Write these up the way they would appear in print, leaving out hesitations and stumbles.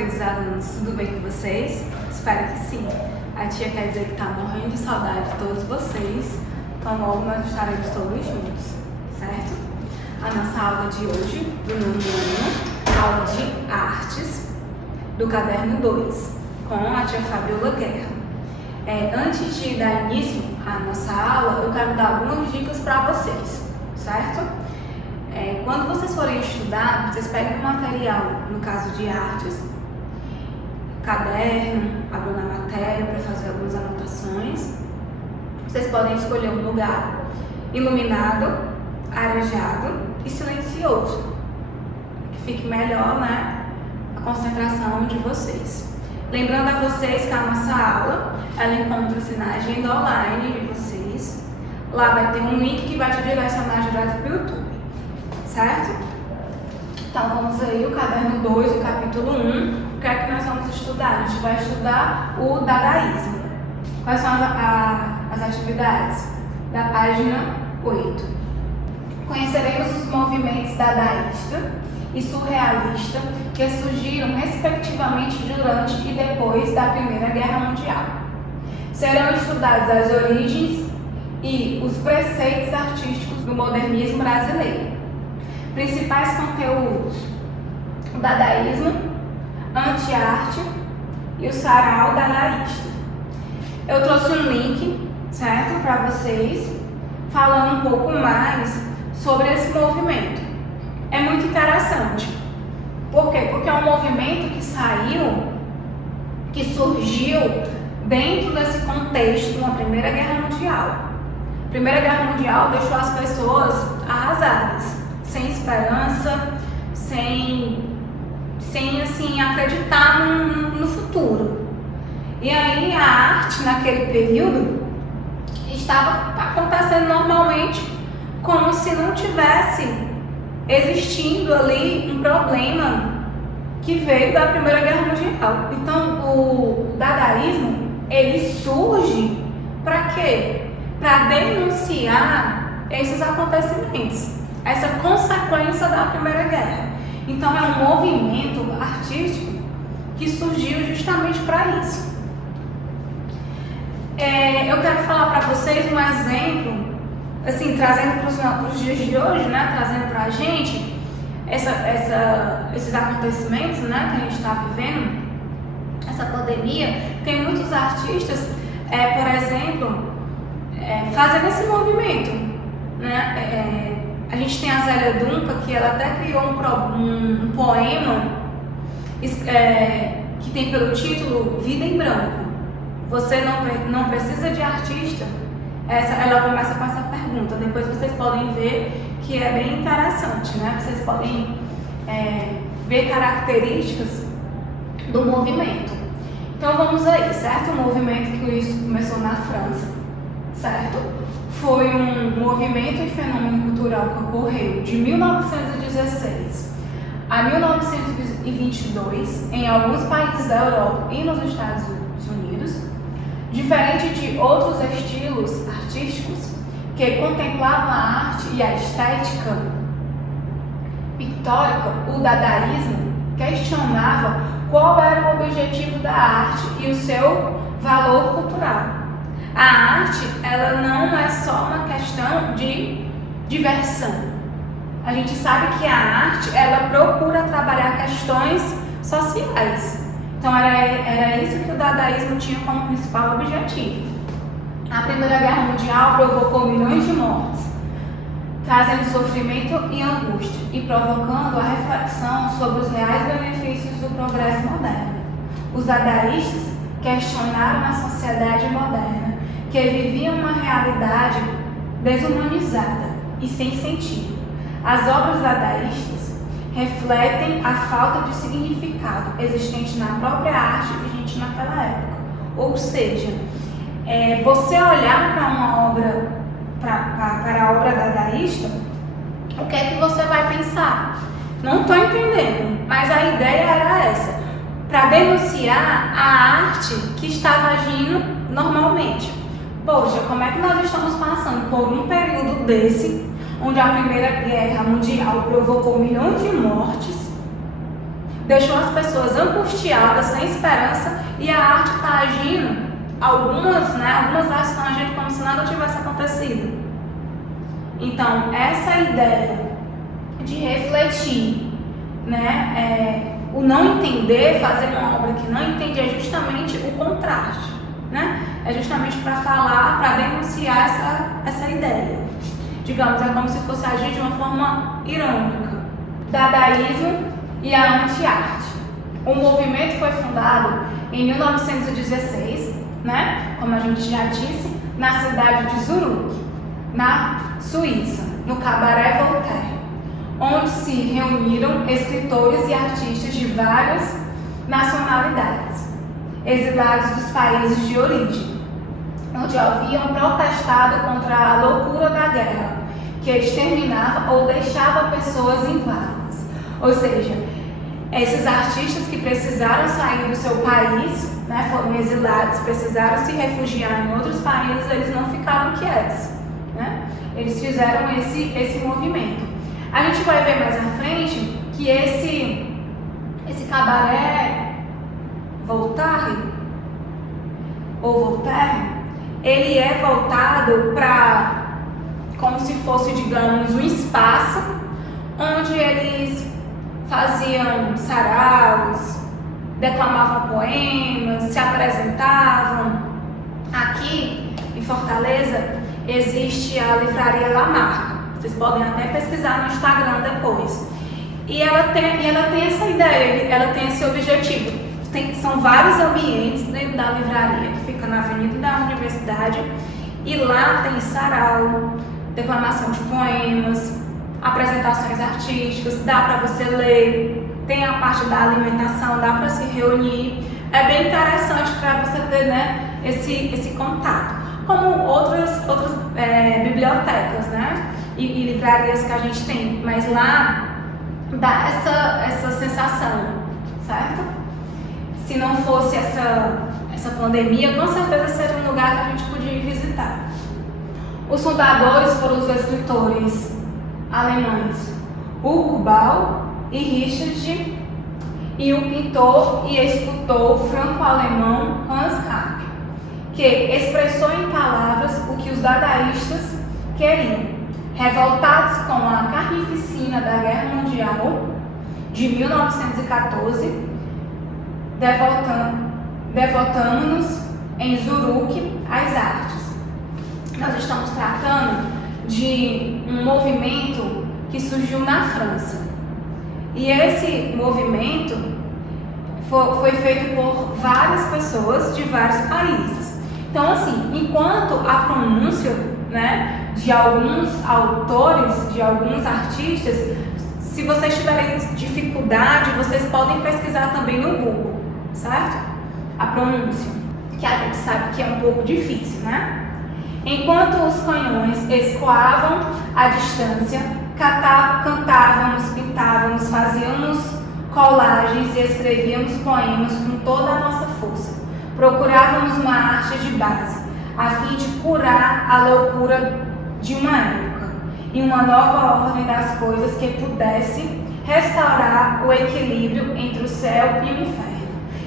queridos alunos, tudo bem com vocês? Espero que sim. A tia quer dizer que está morrendo de saudade de todos vocês, então logo nós estaremos todos juntos, certo? A nossa aula de hoje, do nono ano, aula de artes, do caderno 2, com a tia Fabiola Guerra. Antes de dar início à nossa aula, eu quero dar algumas dicas para vocês, certo? Quando vocês forem estudar, vocês peguem o material, no caso de artes, caderno, abram na matéria para fazer algumas anotações. Vocês podem escolher um lugar iluminado, arejado e silencioso, que fique melhor, né, a concentração de vocês. Lembrando a vocês que a nossa aula, ela encontra-se na agenda online de vocês. Lá vai ter um link que vai te direcionar direto para o YouTube, certo? Então vamos aí, o caderno 2, o capítulo 1. O que é que nós vamos estudar? A gente vai estudar o dadaísmo. Quais são as atividades? Da página 8. Conheceremos os movimentos dadaísta e surrealista que surgiram respectivamente durante e depois da Primeira Guerra Mundial. Serão estudadas as origens e os preceitos artísticos do modernismo brasileiro. Principais conteúdos: o dadaísmo, anti-arte e o sarau dadaísta. Eu trouxe um link, certo, para vocês, falando um pouco mais sobre esse movimento. É muito interessante. Por quê? Porque é um movimento que surgiu dentro desse contexto na Primeira Guerra Mundial. A Primeira Guerra Mundial deixou as pessoas arrasadas, sem esperança, sem assim, acreditar no futuro. E aí a arte naquele período estava acontecendo normalmente, como se não tivesse existindo ali um problema que veio da Primeira Guerra Mundial. Então o dadaísmo, ele surge para quê? Para denunciar esses acontecimentos, essa consequência da Primeira Guerra. Então é um movimento artístico que surgiu justamente para isso. Eu quero falar para vocês um exemplo, assim, trazendo para os dias de hoje, né, trazendo para a gente esses acontecimentos, né, que a gente está vivendo, essa pandemia. Tem muitos artistas, por exemplo, fazendo esse movimento, né? A gente tem a Zélia Dunca, que ela até criou um poema que tem pelo título Vida em Branco. Você não precisa de artista? Ela começa com essa pergunta. Depois vocês podem ver que é bem interessante, né? Vocês podem ver características do movimento. Então vamos aí, certo? O movimento que isso começou na França, certo? Foi um movimento e fenômeno cultural que ocorreu de 1916 a 1922 em alguns países da Europa e nos Estados Unidos. Diferente de outros estilos artísticos que contemplavam a arte e a estética pictórica, o dadaísmo questionava qual era o objetivo da arte e o seu valor cultural. A arte, ela não é só uma questão de diversão. A gente sabe que a arte, ela procura trabalhar questões sociais. Então era isso que o dadaísmo tinha como principal objetivo. A Primeira Guerra Mundial provocou milhões de mortes, trazendo sofrimento e angústia e provocando a reflexão sobre os reais benefícios do progresso moderno. Os dadaístas questionaram a sociedade moderna, que vivia uma realidade desumanizada e sem sentido. As obras dadaístas refletem a falta de significado existente na própria arte vigente naquela época. Ou seja, você olhar para uma obra, para a obra dadaísta, o que é que você vai pensar? Não estou entendendo, mas a ideia era essa, para denunciar a arte que estava agindo normalmente. Poxa, como é que nós estamos passando por um período desse, onde a Primeira Guerra Mundial provocou milhões de mortes, deixou as pessoas angustiadas, sem esperança, e a arte está agindo, algumas artes estão agindo como se nada tivesse acontecido. Então, essa ideia de refletir, né, o não entender, fazer uma obra que não entende, é justamente o contraste, né? É justamente para falar, para denunciar essa ideia. Digamos, é como se fosse agir de uma forma irônica. Dadaísmo e a anti-arte. O movimento foi fundado em 1916, né? Como a gente já disse, na cidade de Zurich, na Suíça, no Cabaret Voltaire, onde se reuniram escritores e artistas de várias nacionalidades, exilados dos países de origem, onde haviam protestado contra a loucura da guerra, que exterminava ou deixava pessoas inválidas. Ou seja, esses artistas que precisaram sair do seu país, né, foram exilados, precisaram se refugiar em outros países, eles não ficaram quietos, né? Eles fizeram esse movimento. A gente vai ver mais à frente que esse Cabaret Voltaire, ele é voltado para, como se fosse, digamos, um espaço onde eles faziam saraus, declamavam poemas, se apresentavam. Aqui em Fortaleza existe a Livraria Lamarca. Vocês podem até pesquisar no Instagram depois. E ela tem essa ideia, ela tem esse objetivo. São vários ambientes dentro da livraria, que fica na Avenida da Universidade. E lá tem sarau, declamação de poemas, apresentações artísticas, dá para você ler, tem a parte da alimentação, dá para se reunir. É bem interessante para você ter, né, esse contato. Como outras bibliotecas, né? E livrarias que a gente tem, mas lá dá essa sensação, certo? Se não fosse essa pandemia, com certeza seria um lugar que a gente podia ir visitar. Os fundadores foram os escritores alemães Hugo Ball e Richard, e o pintor e escultor franco-alemão Hans Kahn, que expressou em palavras o que os dadaístas queriam. Revoltados com a carnificina da Guerra Mundial de 1914, devotamos-nos em Zurique às artes. Nós estamos tratando de um movimento que surgiu na França. E esse movimento foi feito por várias pessoas de vários países. Então, assim, enquanto a pronúncia, né, de alguns autores, de alguns artistas, se vocês tiverem dificuldade, vocês podem pesquisar também no Google, certo? A pronúncia, que a gente sabe que é um pouco difícil, né? Enquanto os canhões escoavam à distância, cantávamos, pintávamos, fazíamos colagens e escrevíamos poemas com toda a nossa força. Procurávamos uma arte de base, a fim de curar a loucura de uma época e uma nova ordem das coisas que pudesse restaurar o equilíbrio entre o céu e o inferno.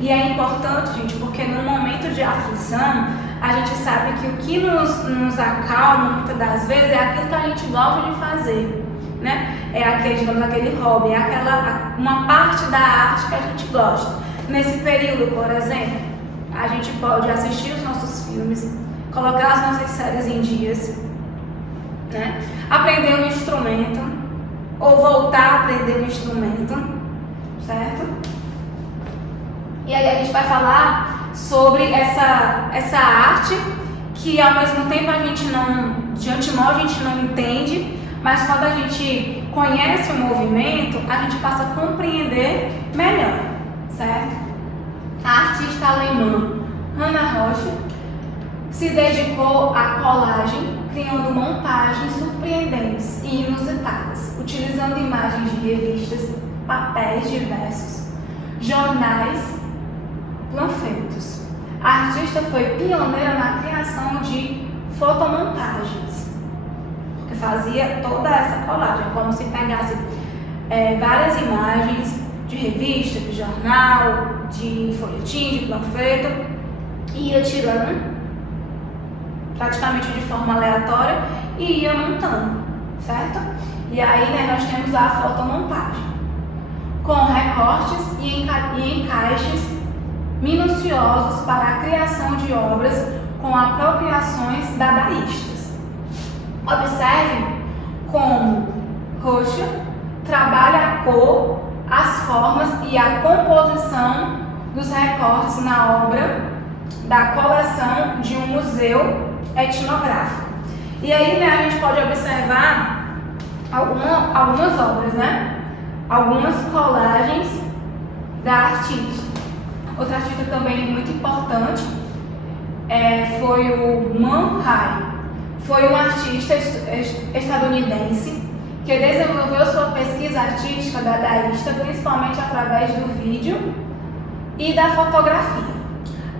E é importante, gente, porque no momento de aflição, a gente sabe que o que nos acalma, muitas das vezes, é aquilo que a gente gosta de fazer, né? É aquele hobby, é uma parte da arte que a gente gosta. Nesse período, por exemplo, a gente pode assistir os nossos filmes, colocar as nossas séries em dias, né? Aprender um instrumento, ou voltar a aprender um instrumento, certo? E aí a gente vai falar sobre essa arte que ao mesmo tempo de antemão a gente não entende, mas quando a gente conhece o movimento, a gente passa a compreender melhor, certo? A artista alemã Hannah Rocha se dedicou à colagem, criando montagens surpreendentes e inusitadas, utilizando imagens de revistas, papéis diversos, jornais, panfletos. A artista foi pioneira na criação de fotomontagens, porque fazia toda essa colagem, como se pegasse várias imagens de revista, de jornal, de folhetim, de panfleto, e ia tirando praticamente de forma aleatória e ia montando, certo? E aí, né, nós temos a fotomontagem, com recortes e encaixes minuciosos para a criação de obras com apropriações dadaístas. Observe como Rocha trabalha a cor, as formas e a composição dos recortes na obra da coleção de um museu etnográfico. E aí, né, a gente pode observar algumas obras, né? Algumas colagens da artista. Outra artista também muito importante foi o Man Ray. Foi um artista estadunidense que desenvolveu sua pesquisa artística dadaísta principalmente através do vídeo e da fotografia.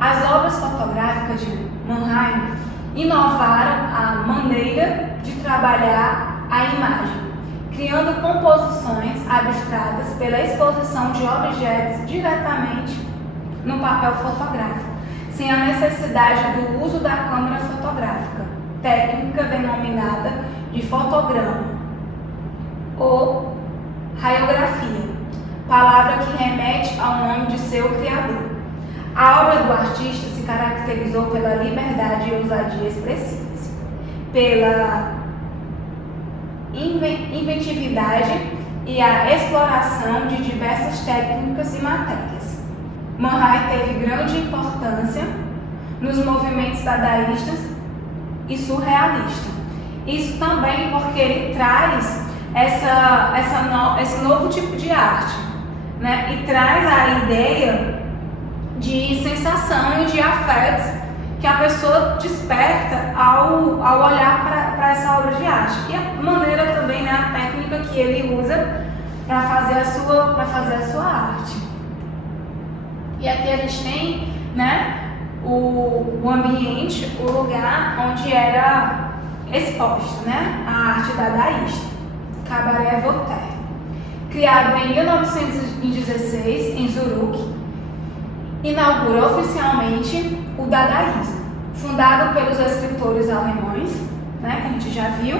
As obras fotográficas de Man Ray inovaram a maneira de trabalhar a imagem, criando composições abstratas pela exposição de objetos diretamente no papel fotográfico, sem a necessidade do uso da câmera fotográfica, técnica denominada de fotograma ou raiografia, palavra que remete ao nome de seu criador. A obra do artista se caracterizou pela liberdade e ousadia expressivas, pela inventividade e a exploração de diversas técnicas e matérias. Man Ray teve grande importância nos movimentos dadaístas e surrealistas. Isso também porque ele traz esse novo tipo de arte, né? E traz a ideia de sensação e de afetos que a pessoa desperta ao olhar para essa obra de arte. E a maneira também, né, a técnica que ele usa para fazer a sua arte. E aqui a gente tem, né, o ambiente, o lugar onde era exposta, né, a arte dadaísta, Cabaré Voltaire. Criado em 1916 em Zurique, inaugura oficialmente o dadaísmo, fundado pelos escritores alemães, né, que a gente já viu,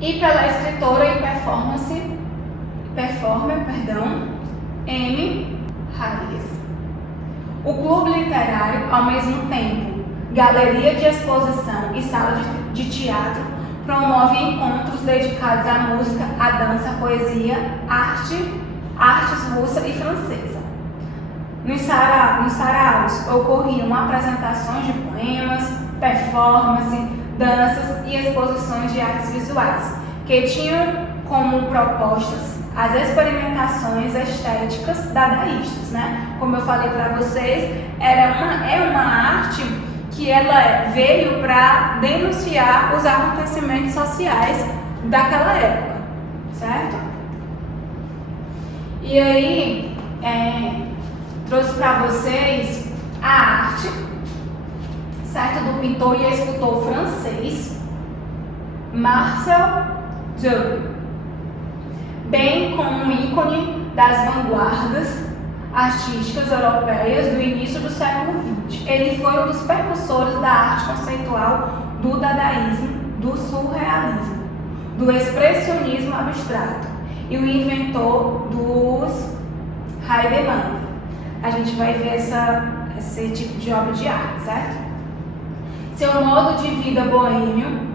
e pela escritora e performer, M. Hayes. O clube literário, ao mesmo tempo, galeria de exposição e sala de teatro, promove encontros dedicados à música, à dança, à poesia, artes russa e francesa. Nos saraus ocorriam apresentações de poemas, performance, danças e exposições de artes visuais, que tinham como propostas as experimentações estéticas dadaístas, né? Como eu falei para vocês, é uma arte que ela veio para denunciar os acontecimentos sociais daquela época, certo? E aí, trouxe para vocês a arte, certo? Do pintor e escultor francês Marcel Duchamp, bem como um ícone das vanguardas artísticas europeias do início do século XX. Ele foi um dos precursores da arte conceitual, do dadaísmo, do surrealismo, do expressionismo abstrato e o inventor dos Heidemann. A gente vai ver esse tipo de obra de arte, certo? Seu modo de vida boêmio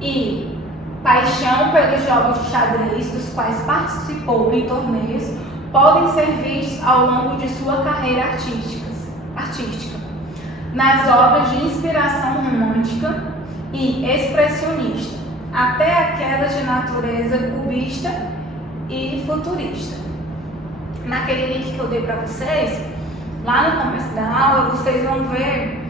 e paixão pelos jogos de xadrez, dos quais participou em torneios, podem ser vistos ao longo de sua carreira artística, nas obras de inspiração romântica e expressionista, até aquelas de natureza cubista e futurista. Naquele link que eu dei para vocês, lá no começo da aula, vocês vão ver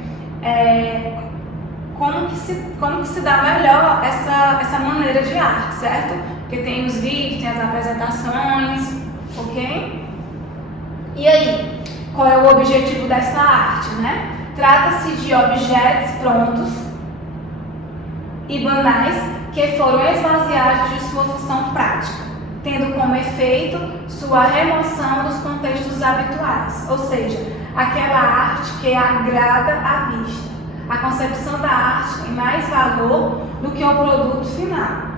como que se dá melhor essa maneira de arte, certo? Porque tem os vídeos, tem as apresentações, ok? E aí, qual é o objetivo dessa arte, né? Trata-se de objetos prontos e banais que foram esvaziados de sua função prática, tendo como efeito sua remoção dos contextos habituais, ou seja, aquela arte que agrada à vista. A concepção da arte tem mais valor do que o produto final.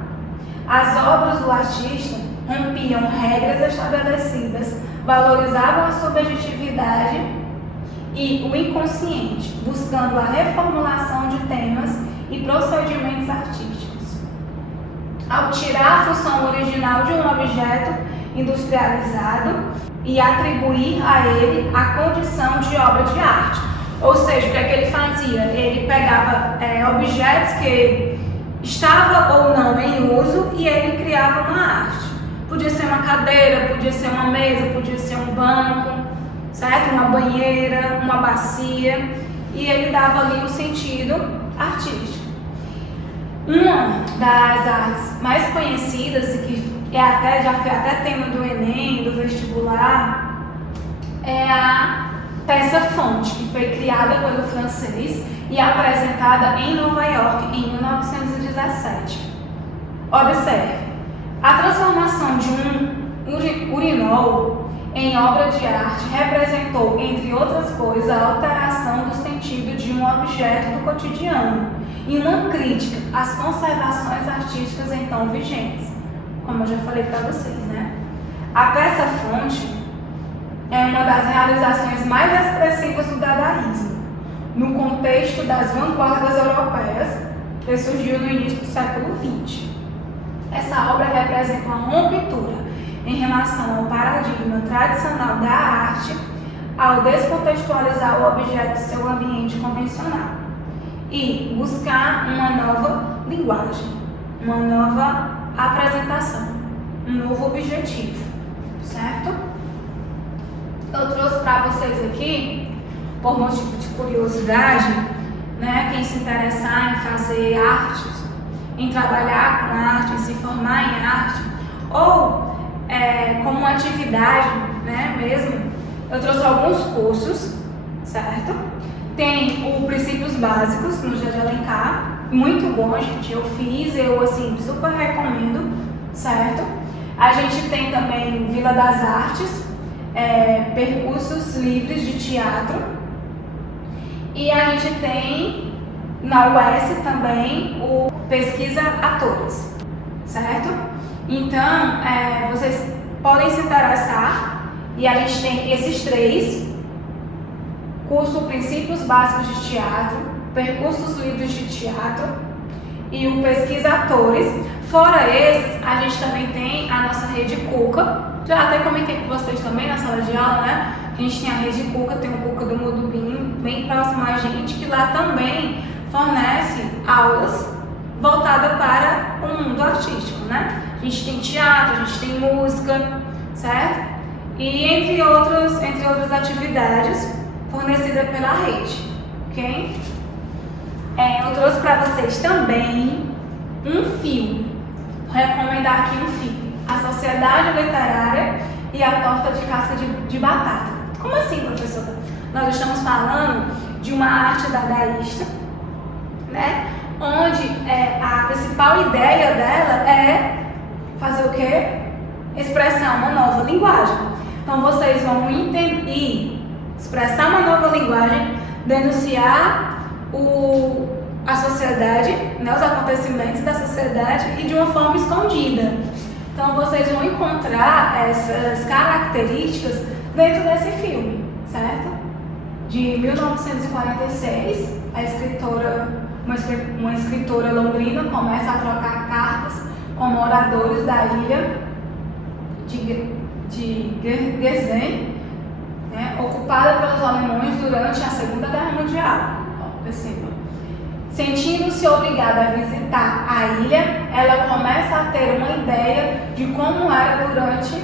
As obras do artista rompiam regras estabelecidas, valorizavam a subjetividade e o inconsciente, buscando a reformulação de temas e procedimentos artísticos. Ao tirar a função original de um objeto industrializado e atribuir a ele a condição de obra de arte. Ou seja, o que é que ele fazia? Ele pegava objetos que estavam ou não em uso e ele criava uma arte. Podia ser uma cadeira, podia ser uma mesa, podia ser um banco, certo? Uma banheira, uma bacia, e ele dava ali um sentido artístico. Uma das artes mais conhecidas e que já foi até tema do Enem, do vestibular, é a peça-fonte, que foi criada pelo francês e apresentada em Nova York em 1917. Observe, a transformação de um urinol em obra de arte representou, entre outras coisas, a alteração do sentido de um objeto do cotidiano e uma crítica às conservações artísticas então vigentes, como eu já falei para vocês, né? A peça-fonte é uma das realizações mais expressivas do dadaísmo, no contexto das vanguardas europeias, que surgiu no início do século XX. Essa obra representa uma ruptura em relação ao paradigma tradicional da arte, ao descontextualizar o objeto de seu ambiente convencional e buscar uma nova linguagem, uma nova apresentação, um novo objetivo, certo? Eu trouxe para vocês aqui, por motivo de curiosidade, né, quem se interessar em fazer artes, em trabalhar com arte, em se formar em arte, ou como uma atividade, né, mesmo, eu trouxe alguns cursos, certo? Tem o Princípios Básicos, no Jardim Alencar, muito bom, gente, eu fiz, eu assim, super recomendo, certo? A gente tem também Vila das Artes, percursos livres de teatro, e a gente tem na UES também o Pesquisa Atores, certo? Então, vocês podem se interessar, e a gente tem esses três: curso Princípios Básicos de Teatro, Percursos Livres de Teatro e o Pesquisa Atores. Fora esses, a gente também tem a nossa rede Cuca. Já até comentei com vocês também na sala de aula, né? A gente tem a rede Cuca, tem o Cuca do Mudubim, bem próximo a gente, que lá também fornece aulas voltadas para o mundo artístico, né? A gente tem teatro, a gente tem música, certo? E entre outras atividades fornecidas pela rede, ok? Eu trouxe para vocês também um filme. Vou recomendar aqui um filme: A Sociedade Literária e a Torta de Casca de Batata. Como assim, professora? Nós estamos falando de uma arte dadaísta, né? Onde a principal ideia dela é fazer o quê? Expressar uma nova linguagem. Então vocês vão entender, expressar uma nova linguagem, denunciar a sociedade, né, os acontecimentos da sociedade, e de uma forma escondida. Então vocês vão encontrar essas características dentro desse filme, certo? De 1946, uma escritora londrina começa a trocar cartas com moradores da ilha de Guernsey, né, ocupada pelos alemães durante a Segunda Guerra Mundial. Perceba. Sentindo-se obrigada a visitar a ilha, ela começa a ter uma ideia de como era durante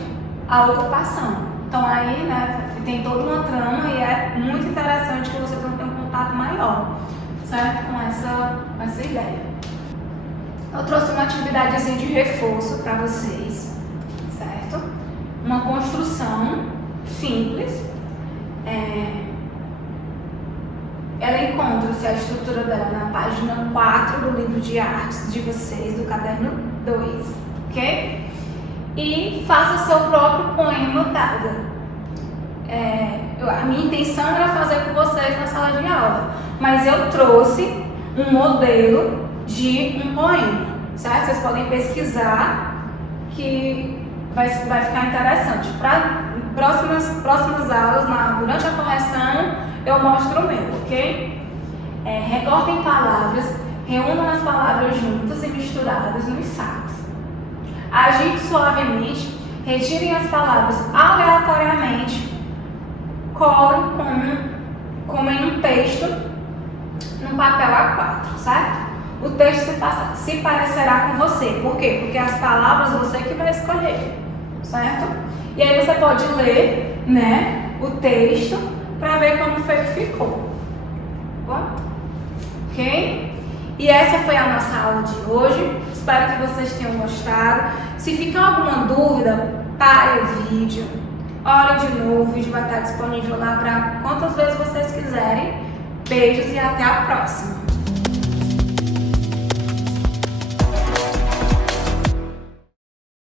a ocupação. Então aí, né, tem toda uma trama e é muito interessante que vocês vão ter um contato maior, certo? Com essa ideia. Eu trouxe uma atividadezinha de reforço para vocês, certo? Uma construção simples. Ela encontra-se a estrutura dela na página 4 do livro de artes de vocês, do caderno 2, ok? e faça seu próprio poema Targa. A minha intenção era fazer com vocês na sala de aula, mas eu trouxe um modelo de um poema, certo? Vocês podem pesquisar que vai ficar interessante. Para próximas aulas, durante a correção, eu mostro o meu, ok? Recortem palavras, reúnam as palavras juntas e misturadas nos sacos. Agite suavemente, retirem as palavras aleatoriamente, colhem como em um texto no papel A4, certo? O texto se parecerá com você. Por quê? Porque as palavras você que vai escolher, certo? E aí você pode ler, né, o texto para ver como foi que ficou. Bom? Ok? E essa foi a nossa aula de hoje. Espero que vocês tenham gostado. Se ficar alguma dúvida, pare o vídeo. Olha de novo, o vídeo vai estar disponível lá para quantas vezes vocês quiserem. Beijos e até a próxima!